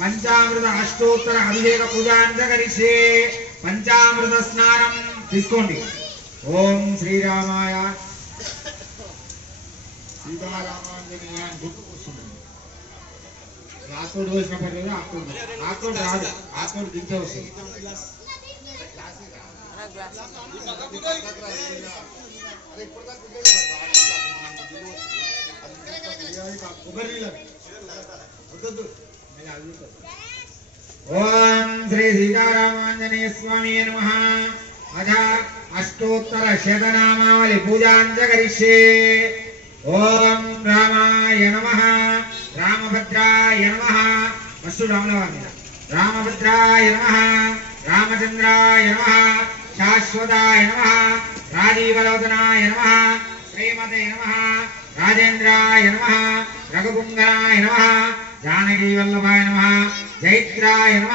పంచామృత అష్టోత్తర అభిషేక పూజాంత కరిష్యే పంచామృత స్నానం తీసుకోండి। ఓం శ్రీరామాయ। సీతారామాంజనేయ అని గుర్తుకొస్తుంది ఆకుడు వేసిన పర్లేదు రాదు ఆకుడు దించే వస్తుంది। ఓం శ్రీ సీతారామాంజనేయ స్వామి నమ. అథ అష్టోత్తర శతనామావళి పూజాంచ కరిష్యే. ఓం రామాయ నమ. రామభద్రాయ నమ. ఫస్ట్ రాముల రామభద్రాయ నమ. రామచంద్రాయ నమ. శాశ్వతాయ నమ. రాజీవలోచనాయ నమ. శ్రీమతే నమ. రాజేంద్రాయ నమ. రఘుపుంగాయ నమ జానకీవల్లభాయ నమ జైత్రాయ నమ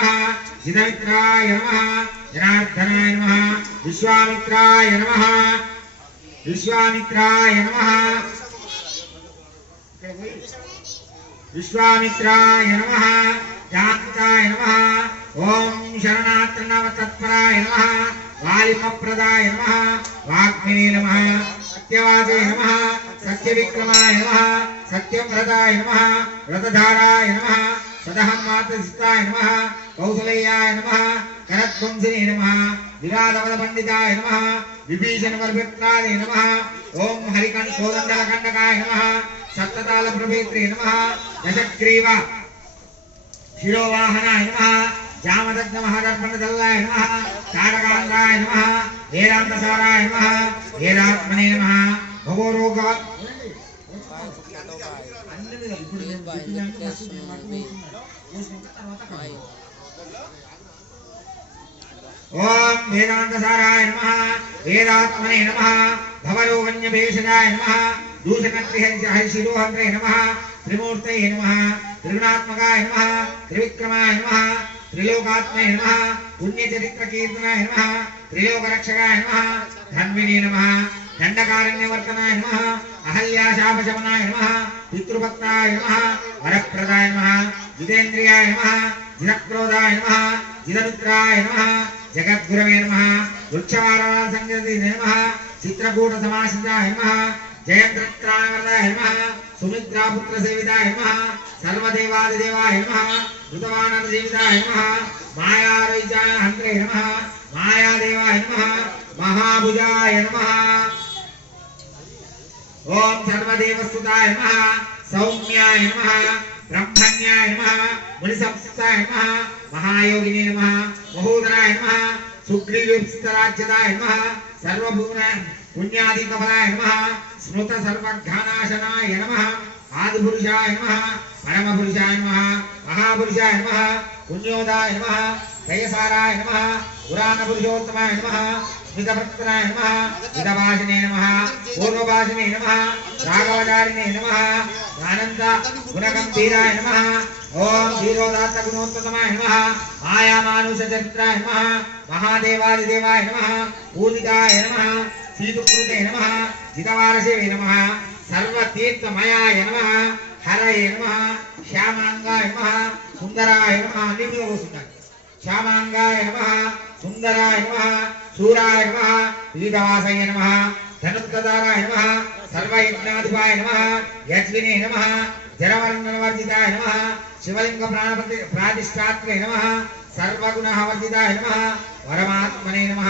జితమిత్రాయ నమ జనార్దనాయ నమ విశ్వామిత్రాయ నమ విశ్వామిత్రాయ నమ విశ్వామిత్రాయ నమ జాతాయ నమ ఓం శరణాత్రనవ తత్పరాయ నమ వాలిమప్రదాయ నమ వాగ్మినే నమ సత్యవాదే నమ సత్యవిక్రమాయ నమ సత్యవ్రతాయ నమ వ్రతధారాయ నమ సదహమ్మాతసిస్తాయ నమ కౌసలయ్యాయ నమ కరత్వంసినే నమ విరాధవద పండితాయ నమ విభీషణ వర్భిత్రాయ నమ ఓం హరికం కోదండల కండకాయ నమ సప్తతాళ ప్రభేత్రే నమ దశగ్రీవ శిరోవాహనాయ నమ జామదగ్న మహాదర్పణదల్లాయ నమ తారకాంగాయ నమ వేదాంతసారాయ నమ వేదాత్మనే నమ భవోరోగ Played by the professional way. Five. ॐ वेदान्तसाराय नमः, वेदात्मने नमः भवरोगन्यपेशदाय नमः दूषणत्रिहरिशिरोहन्त्रे नमः, त्रिमूर्तये नमः, त्रिगुणात्मकाय नमः, त्रिविक्रमाय नमः त्रिलोकात्मय नमः, पुण्यचरित्रकीर्तनाय नमः त्रिलोकरक्षकाय नमः धन्विने नमः दण्डकारण्यवर्तनाय नमः अहल्याशापशमनाय नमः पितृभक्ताय नमः, वरप्रदाय नमः, जितेन्द्रियाय नमः जिनक्रोधाय नमः जिनमित्राय नमः, जगद्गुरवे नमः वृक्षवारासङ्गति नमः, चित्रकूटसमाश्रिताय नमः जयद्रत्राणवरदाय नमः, सुमित्रापुत्रसेविताय नमः, सर्वदेवादिदेवाय नमः कृतवानरजीविताय नमः मायारैजाय हन्त्रे नमः, मायादेवाय नमः, महाभुजाय नमः। ఓం సర్వదేవస్తుతాయ నమ సౌమ్యాయ నమ బ్రహ్మణ్యాయ నమ మునిసంస్థాయ నమ మహాయోగిని నమ మహోదరాయ నమ సుగ్రీవరాజ్యదాయ నమ సర్వభూన పుణ్యాధికఫలాయ నమ స్మృత సర్వఘానాశనాయ నమ ఆదిపురుషాయ నమ పరమపురుషాయ నమ మహాపురుషాయ నమ పుణ్యోదాయ నమ దయసారాయ నమ పురాణ పురుషోత్తమాయ నమ స్మితభక్తరాయ నమ మితభాషినే నమ పూర్వభాషినే నమ రాఘవచారిణే నమ ఆనంద గుణగంభీరాయ నమ ఓం ధీరోదాత్త గుణోత్తమాయ నమ మాయామానుష చరిత్రాయ నమ మహాదేవాదిదేవాయ నమ పూజితాయ నమ శ్రీదుకృతే నమ హితవారసే నమ సర్వతీర్థమయాయ నమ హరయే నమ శ్యామాంగాయ నమ సుందరాయ నమ అన్ని మీద కూర్చుంటారు శ్యామాంగాయ నమ సుందరాయ నమ సూరాయ నమ పీఠవాసయ నమ ధనుర్గదారాయ నమ సర్వయజ్ఞాధిపాయ నమ యజ్వినే నమ జలవర్ణవర్జితాయ నమ శివలింగ ప్రాణపతి ప్రాతిష్టాత్రే నమ సర్వగుణవర్జితాయ నమ వరమాత్మనే నమ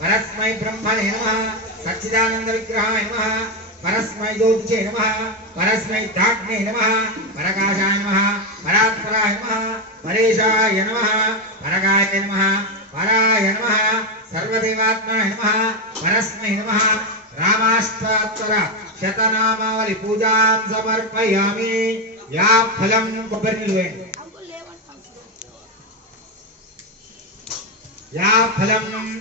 పరస్మై బ్రహ్మనే నమ సచ్చిదానంద విగ్రహాయ నమ परस्मै ज्योतिषे नमः, परस्मै दाग्ने नमः, परकाशाय नमः, परात्पराय नमः, परेशाय नमः परगाय नमः, पराय नमः, सर्वदेवात्मने नमः, परस्मै नमः, रामाष्टात्तर, शतनामावली पूजां समर्पयामि। या फलं कोबरिलुवेन या फलं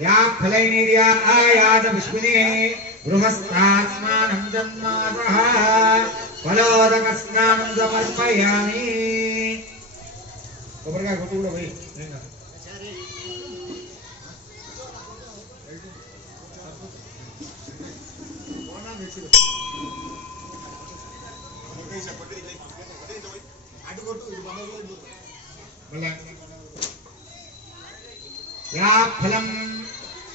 यां फलैनिर्यायाज विश्विने गृहस्थात्मानं जन्मासः फलोदकस्नानं का या फलम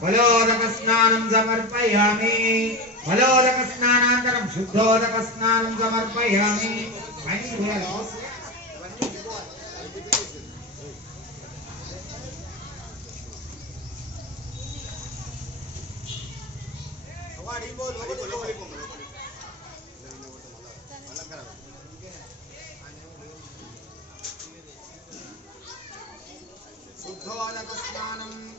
फलोदकस्नानं समर्पयामि। फलोदकस्नानान्तरं शुद्धोदकस्नानं समर्पयामि। शुद्धोदकस्नानं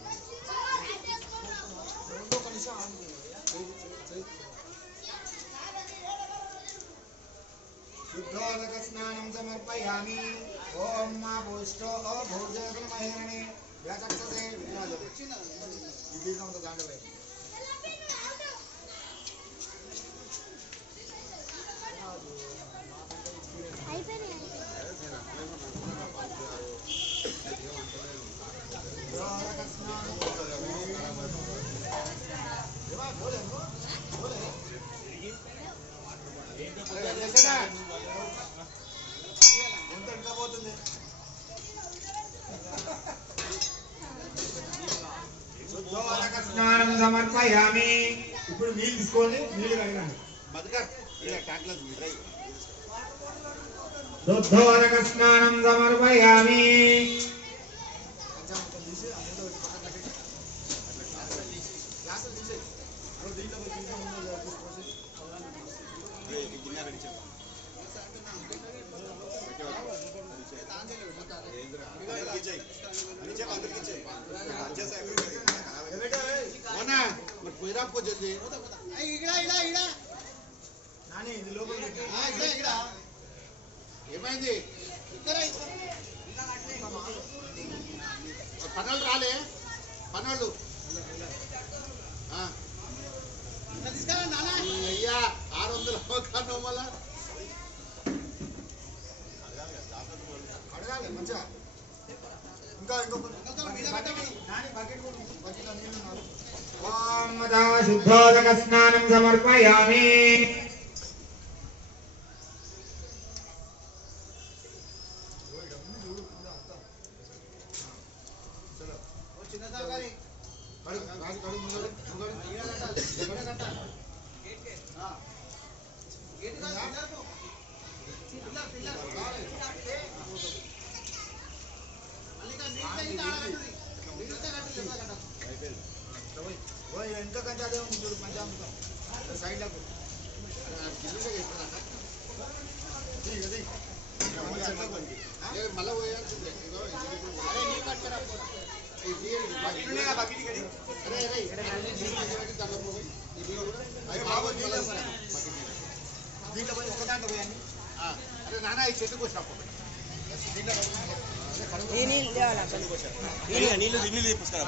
शुद्धोदकस्नानं समर्पयामि। ॐ मा पुष्टो अभोजनमहिरणे व्याचक्षसे विराजते इति समतदाण्डवे నీళ్ళు తీసుకోండి నీళ్ళు కడగండి శుద్ధోదక స్నానం సమర్పయామి నాని ఇది లోపల పెట్టు. ఏమైంది పనులు రాలే పనులు అయ్యా ఆరు వందల కన్నా మళ్ళా అడగాలి మంచిగా ఇంకా ఇంకో నాని బకెట్ కూడా ఉంది. బకెట్లో నీళ్ళు शुद्धोदकस्नानं समर्पयामि Thank you. స్నానం సమర్పయామి కడుగు, రాజు కడుగు, ముంగడు, ముంగడు. ఓ, ఇది ఎంత కంటే అదే ఉంది చూడు పంచామృతం సైడ్లకు మళ్ళా పోయాల్సిందే ఇదిగో ఇది ఇప్పుడు అరే అరే దండం పోయి ఇది కూడా అవి బాబు నీళ్ళు దీంట్లో పోయి ఒక దాంట్లో పోయండి అరే నాన్న ఈ చెట్టు కోసినప్పుడు ఈ నీళ్ళు తేవాలి అక్కడ. నీళ్ళు నీళ్ళు తీసుకురా